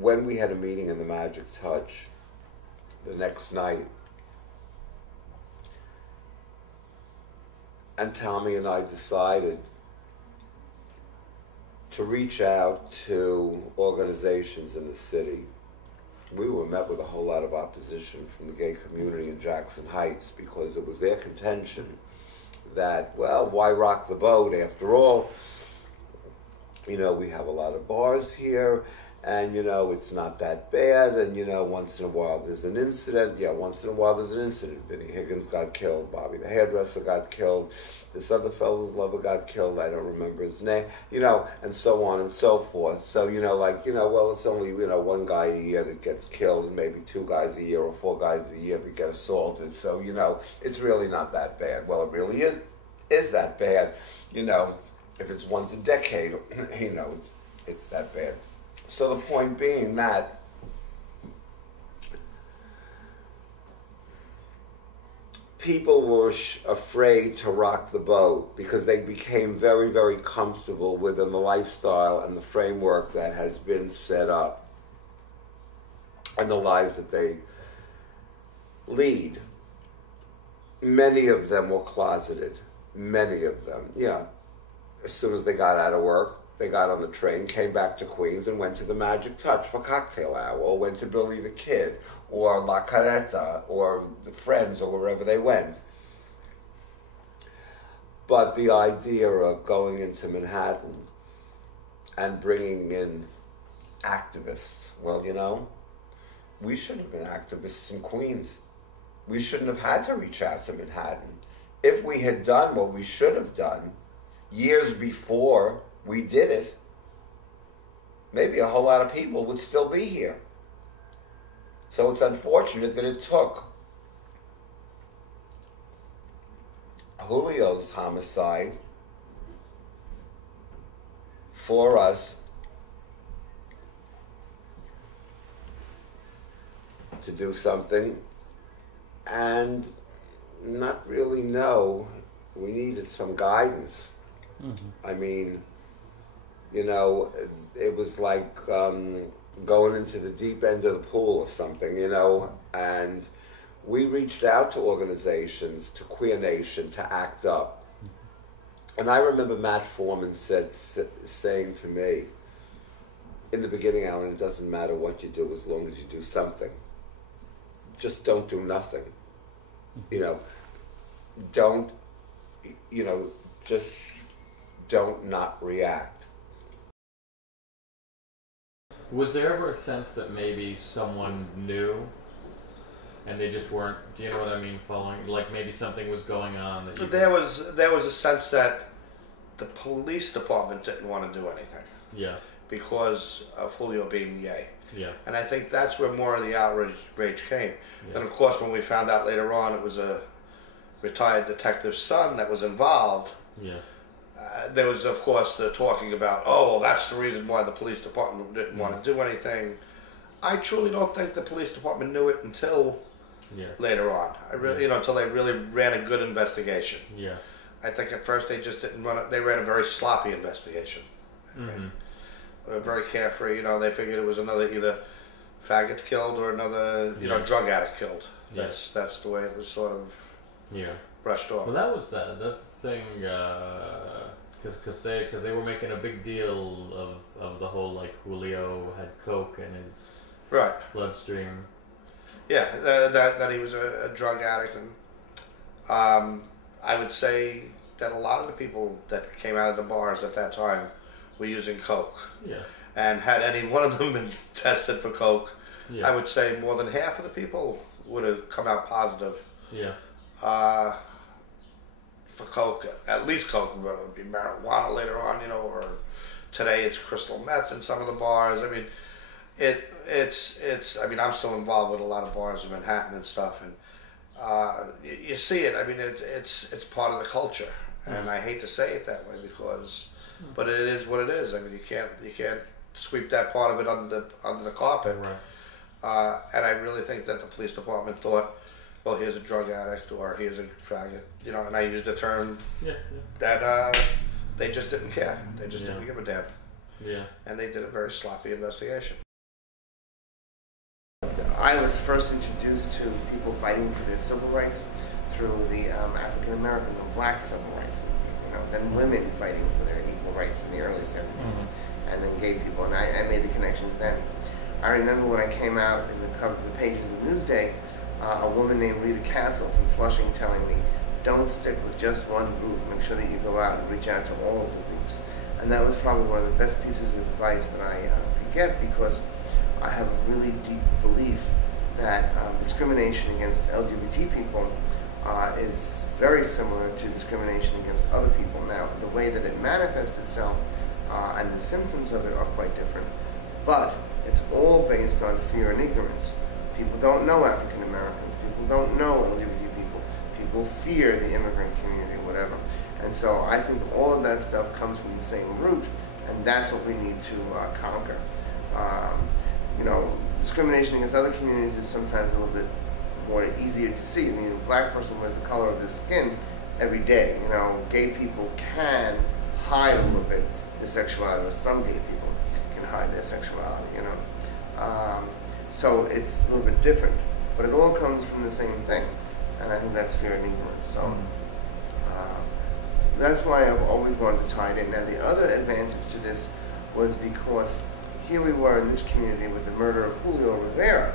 when we had a meeting in the Magic Touch, the next night, and Tommy and I decided to reach out to organizations in the city. We were met with a whole lot of opposition from the gay community in Jackson Heights because it was their contention that, well, why rock the boat? After all, you know, we have a lot of bars here, and, you know, it's not that bad, and, you know, once in a while there's an incident. Yeah, once in a while there's an incident. Vinny Higgins got killed, Bobby the hairdresser got killed, this other fellow's lover got killed, I don't remember his name, you know, and so on and so forth. So, you know, like, you know, well, it's only, you know, one guy a year that gets killed, and maybe 2 guys a year or 4 guys a year that get assaulted. So, you know, it's really not that bad. Well, it really is that bad, you know. If it's once a decade, you know, it's that bad. So the point being that people were afraid to rock the boat because they became very, very comfortable within the lifestyle and the framework that has been set up and the lives that they lead. Many of them were closeted. Many of them, yeah. As soon as they got out of work, they got on the train, came back to Queens, and went to the Magic Touch for cocktail hour, or went to Billy the Kid, or La Careta, or the Friends, or wherever they went. But the idea of going into Manhattan and bringing in activists, well, you know, we should have been activists in Queens. We shouldn't have had to reach out to Manhattan. If we had done what we should have done years before we did it, maybe a whole lot of people would still be here. So it's unfortunate that it took Julio's homicide for us to do something and not really know. We needed some guidance. Mm-hmm. I mean, you know, it was like going into the deep end of the pool or something, you know, and we reached out to organizations, to Queer Nation, to ACT UP. Mm-hmm. And I remember Matt Foreman saying to me, in the beginning, Alan, it doesn't matter what you do as long as you do something. Just don't do nothing. Mm-hmm. You know, don't, you know, just don't not react. Was there ever a sense that maybe someone knew and they just weren't, do you know what I mean, following, like maybe something was going on that you... There was a sense that the police department didn't want to do anything. Yeah. Because of Julio being gay. Yeah. And I think that's where more of the outrage came. Yeah. And of course when we found out later on it was a retired detective's son that was involved. Yeah. There was, of course, the talking about, oh, that's the reason why the police department didn't want to do anything. I truly don't think the police department knew it until later on. I really, you know, until they really ran a good investigation. Yeah. I think at first they just didn't run it. They ran a very sloppy investigation. I think. They were very carefree. You know, they figured it was another either faggot killed or another, you know, drug addict killed. That's the way it was sort of brushed off. Well, that was that's the thing. Because they were making a big deal of the whole, like, Julio had coke in his bloodstream. Yeah, that he was a drug addict, and I would say that a lot of the people that came out of the bars at that time were using coke. Yeah. And had any one of them been tested for coke, I would say more than half of the people would have come out positive. Yeah. For coke, at least coke, but it would be marijuana later on, you know, or today it's crystal meth in some of the bars. I mean, it's. I mean, I'm still involved with a lot of bars in Manhattan and stuff, and you see it. I mean, it's part of the culture, and I hate to say it that way because, but it is what it is. I mean, you can't sweep that part of it under the carpet. Right. And I really think that the police department thought, well, here's a drug addict or here's a faggot, you know, and I used the term that they just didn't care. They just didn't give a damn. Yeah. And they did a very sloppy investigation. I was first introduced to people fighting for their civil rights through the African American, the black civil rights movement, then women fighting for their equal rights in the early 70s, and then gay people, and I made the connections then. I remember when I came out in the pages of Newsday, a woman named Rita Castle from Flushing telling me, don't stick with just one group, make sure that you go out and reach out to all of the groups. And that was probably one of the best pieces of advice that I could get, because I have a really deep belief that discrimination against LGBT people is very similar to discrimination against other people. Now, the way that it manifests itself and the symptoms of it are quite different, but it's all based on fear and ignorance. People don't know African Americans, people don't know LGBT people, people fear the immigrant community, whatever. And so I think all of that stuff comes from the same root, and that's what we need to conquer. Discrimination against other communities is sometimes a little bit more easier to see. I mean, a black person wears the color of their skin every day. Gay people can hide a little bit their sexuality, or some gay people can hide their sexuality, so it's a little bit different, but it all comes from the same thing, and I think that's fear and ignorance. So that's why I've always wanted to tie it in. Now, the other advantage to this was because here we were in this community with the murder of Julio Rivera,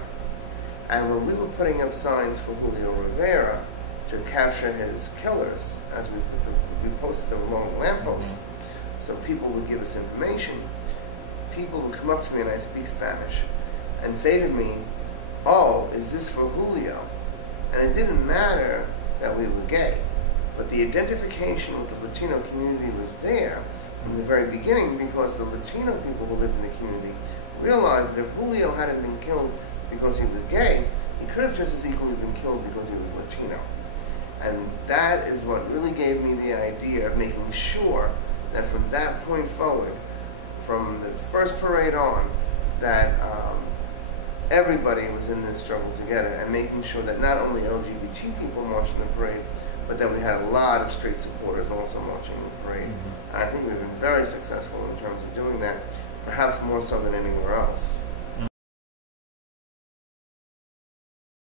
and when we were putting up signs for Julio Rivera to capture his killers, as we posted them along the lampposts, so people would give us information, people would come up to me, and I speak Spanish, and say to me, oh, is this for Julio? And it didn't matter that we were gay, but the identification with the Latino community was there from the very beginning, because the Latino people who lived in the community realized that if Julio hadn't been killed because he was gay, he could have just as equally been killed because he was Latino. And that is what really gave me the idea of making sure that from that point forward, from the first parade on, that everybody was in this struggle together, and making sure that not only LGBT people marched in the parade, but that we had a lot of straight supporters also marching in the parade. And I think we've been very successful in terms of doing that, perhaps more so than anywhere else.